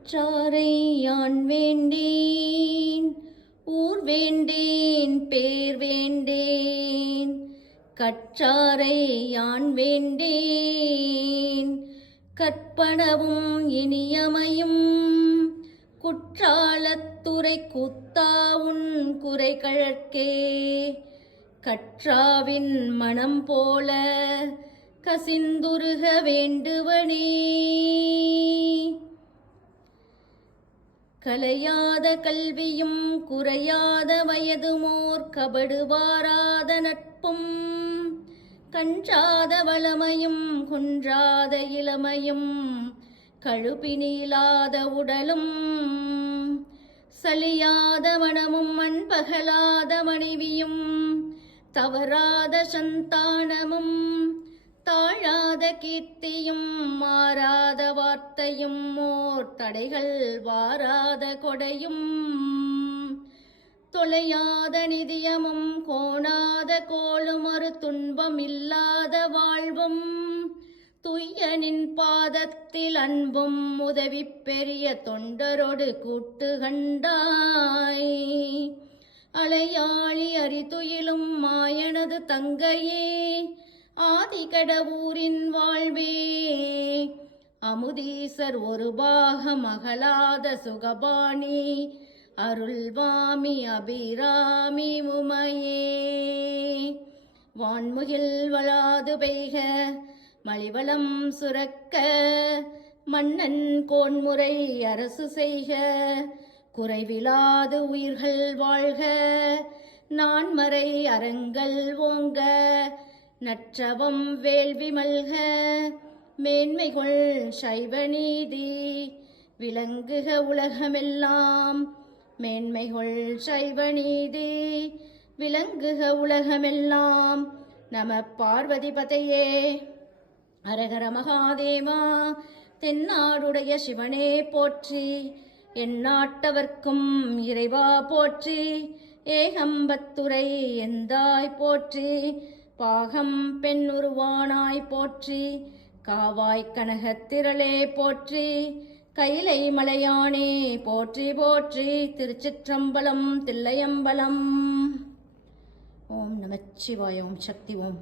உற்றாரை யான் வேண்டேன், ஊர் வேண்டேன், பேர் வேண்டேன். கற்றாரை யான் வேண்டேன், கற்பனவும் இனியமையும். குற்றாலத்துறை கூத்தாவுன் குறைகழற்கே, கற்றாவின் மனம் போல கசிந்துருக வேண்டுவனே. கலையாத கல்வியும் குறையாத வயதுமோர் கபடுவாராத நட்பும், கன்றாத வளமையும் குன்றாத இளமையும் கழுப்பினிலாத உடலும், சலியாத மனமும் மண்பகலாத மனைவியும் தவறாத சந்தானமும், தாழாத கீர்த்தியும் மாறாத வார்த்தையும் ஓர் தடைகள் வாராத கொடையும், தொலையாத நிதியமும் கோணாத கோளும் ஒரு துன்பம் இல்லாத வாழ்வும், துய்யனின் பாதத்தில் அன்பும் உதவி பெரிய தொண்டரோடு கூட்டு கண்டாய். அலையாளி அரிதுயிலும் மாயனது தங்கையே, ஆதிகடவூரின் வாழ்வே. அமுதீசர் ஒரு பாகம் அகலாத சுகபாணி, அருள்வாமி அபிராமி உமையே. வான்முகில் வளாது பெய்க மலிவளம் சுரக்க, மன்னன் கோன்முறை அரசு செய்க. குறைவிலாது உயிர்கள் வாழ்க, நான்மறை அறங்கள் ஓங்க. நற்றவம் வேள்வி மல்க, மேன்மைகொள் சைவ நீதி விளங்குக உலகமெல்லாம். மேன்மைகொள் சைவ நீதி விளங்குக உலகமெல்லாம். நம பார்வதிபதையே. ஹரஹர மகாதேவா. தென்னாடுடைய சிவனே போற்றி, எந்நாட்டவர்க்கும் இறைவா போற்றி. ஏகம்பத்துரை எந்தாய் போற்றி, பாகம் பெண் உருவானாய் போற்றி. காவாய் கனகத்திரளே போற்றி, கைலை மலையானே போற்றி போற்றி. திருச்சிற்றம்பலம் தில்லையம்பலம். ஓம் நமச்சிவாய. ஓம் சக்தி. ஓம்